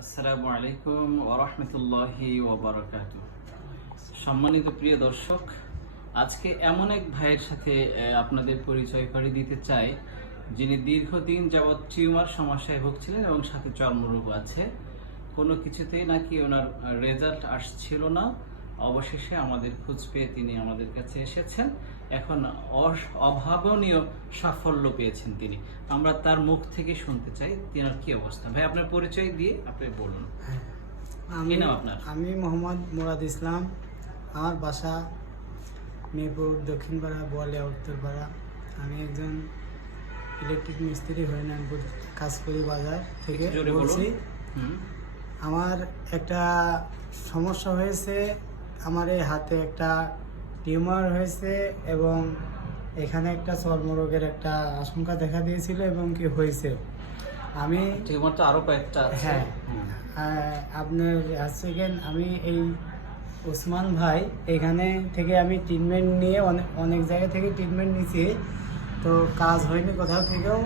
আসসালামু আলাইকুম ওয়া রাহমাতুল্লাহি ওয়া বারাকাতুহু। সম্মানিত প্রিয় দর্শক, আজকে এমন এক ভাইয়ের সাথে আপনাদের পরিচয় করে দিতে চাই, যিনি দীর্ঘদিন যাবৎ টিউমার সমস্যায় ভুগছিলেন এবং সাথে চর্মরোগ আছে। কোনো কিছুতেই নাকি ওনার রেজাল্ট আসছিল না। অবশেষে আমাদের খোঁজ পেয়ে তিনি আমাদের কাছে এসেছেন। এখন অভাবনীয় সাফল্য পেয়েছেন তিনি। আমরা তার মুখ থেকে শুনতে চাই তিনার কি অবস্থা। ভাই, আপনার পরিচয় দিয়ে আপনি বলুন। আমি কি নাম আপনার? আমি মোহাম্মদ মুরাদ ইসলাম। আমার বাসা মিরপুর দক্ষিণপাড়া, বোয়ালিয়া উত্তরপাড়া। আমি একজন ইলেকট্রিক মিস্ত্রি হরিনানপুর কাজ করি, বাজার থেকে জোরে বলুন। বলছি। আমার একটা সমস্যা হয়েছে, আমার এই হাতে একটা টিউমার হয়েছে এবং এখানে একটা চর্মরোগের একটা আশঙ্কা দেখা দিয়েছিল এবং কি হয়েছে। আমি টিউমার তো আরো কয়েকটা আছে। হ্যাঁ, আপনার আমি এই ওসমান ভাই এখানে থেকে আমি ট্রিটমেন্ট নিয়ে অনেক জায়গা থেকে ট্রিটমেন্ট নিয়েছি, তো কাজ হয়নি কোথাও থেকেও।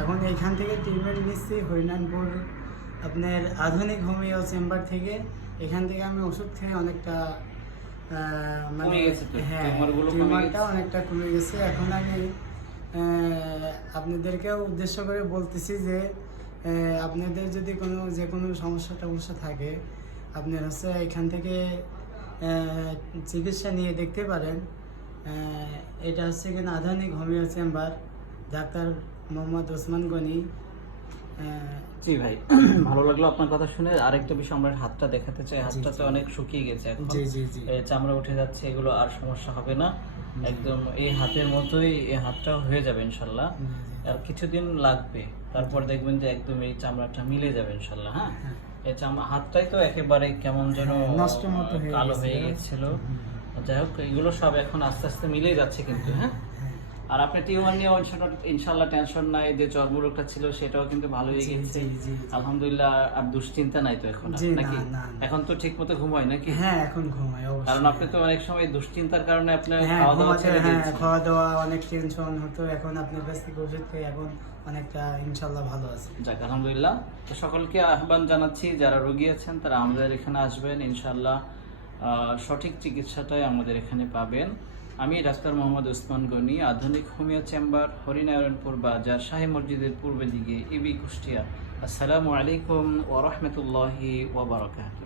এখন এইখান থেকে ট্রিটমেন্ট নিচ্ছি হরিনানপুর আপনার আধুনিক হোমিও চেম্বার থেকে। এখান থেকে আমি ওষুধ খেয়ে অনেকটা টিউমারটা অনেকটা কমে গেছে। এখন আমি আপনাদেরকেও উদ্দেশ্য করে বলতেছি যে আপনাদের যদি যে কোনো সমস্যা থাকে, আপনি এখান থেকে চিকিৎসা নিয়ে দেখতে পারেন। এটা আধুনিক homeo chamber, doctor Mohammad Osman Gani. জি ভাই, ভালো লাগলো আপনার কথা শুনে। আরেকটা বিষয়, আমরা হাতটা দেখাতে চাই। হাতটা তো অনেক শুকিয়ে গেছে এখন, চামড়া উঠে যাচ্ছে, এগুলো আর সমস্যা হবে না। একদম এই হাতের মতোই এই হাতটাও হয়ে যাবে ইনশাল্লাহ। আর কিছুদিন লাগবে, তারপর দেখবেন যে একদম এই চামড়াটা মিলে যাবে ইনশাল্লাহ। হ্যাঁ, এই হাতটাই তো একেবারে কেমন যেন নষ্ট মতো কালো হয়ে গেছিল। যাই হোক, এগুলো সব এখন আস্তে আস্তে মিলে যাচ্ছে কিন্তু। হ্যাঁ, আর আপনি টিউমার নিয়ে ইনশাল্লাহ টেনশন নাই। যে চর্মরোগটা ছিল সেটাও কিন্তু ভালো হয়ে গেছে আলহামদুলিল্লাহ। আর দুশ্চিন্তা নাই তো এখন নাকি? এখন তো ঠিক মতো ঘুমায় নাকি? হ্যাঁ, এখন ঘুমায়। কারণ আপনি তো অনেক সময় দুশ্চিন্তার কারণে আপনার খাওয়া দাওয়া অনেক টেনশন হতো। এখন আপনার কাছ থেকে ওষুধ খেয়ে এখন অনেকটা ইনশাল্লাহ ভালো আছে। যাক, আলহামদুলিল্লাহ। তো সকলকে আহ্বান জানাচ্ছি, যারা রোগী আছেন তারা আমাদের এখানে আসবেন ইনশাল্লাহ। সঠিক চিকিৎসাটাই আমাদের এখানে পাবেন। আমি ডাক্তার মোহাম্মদ ওসমান গনি, আধুনিক হোমিও চেম্বার, হরিনারায়ণপুর বাজার, শাহী মসজিদের পূর্ব দিকে, ইবি কুষ্টিয়া। আসসালামু আলাইকুম ওয়া রাহমাতুল্লাহি ওয়া বারাকাতুহু।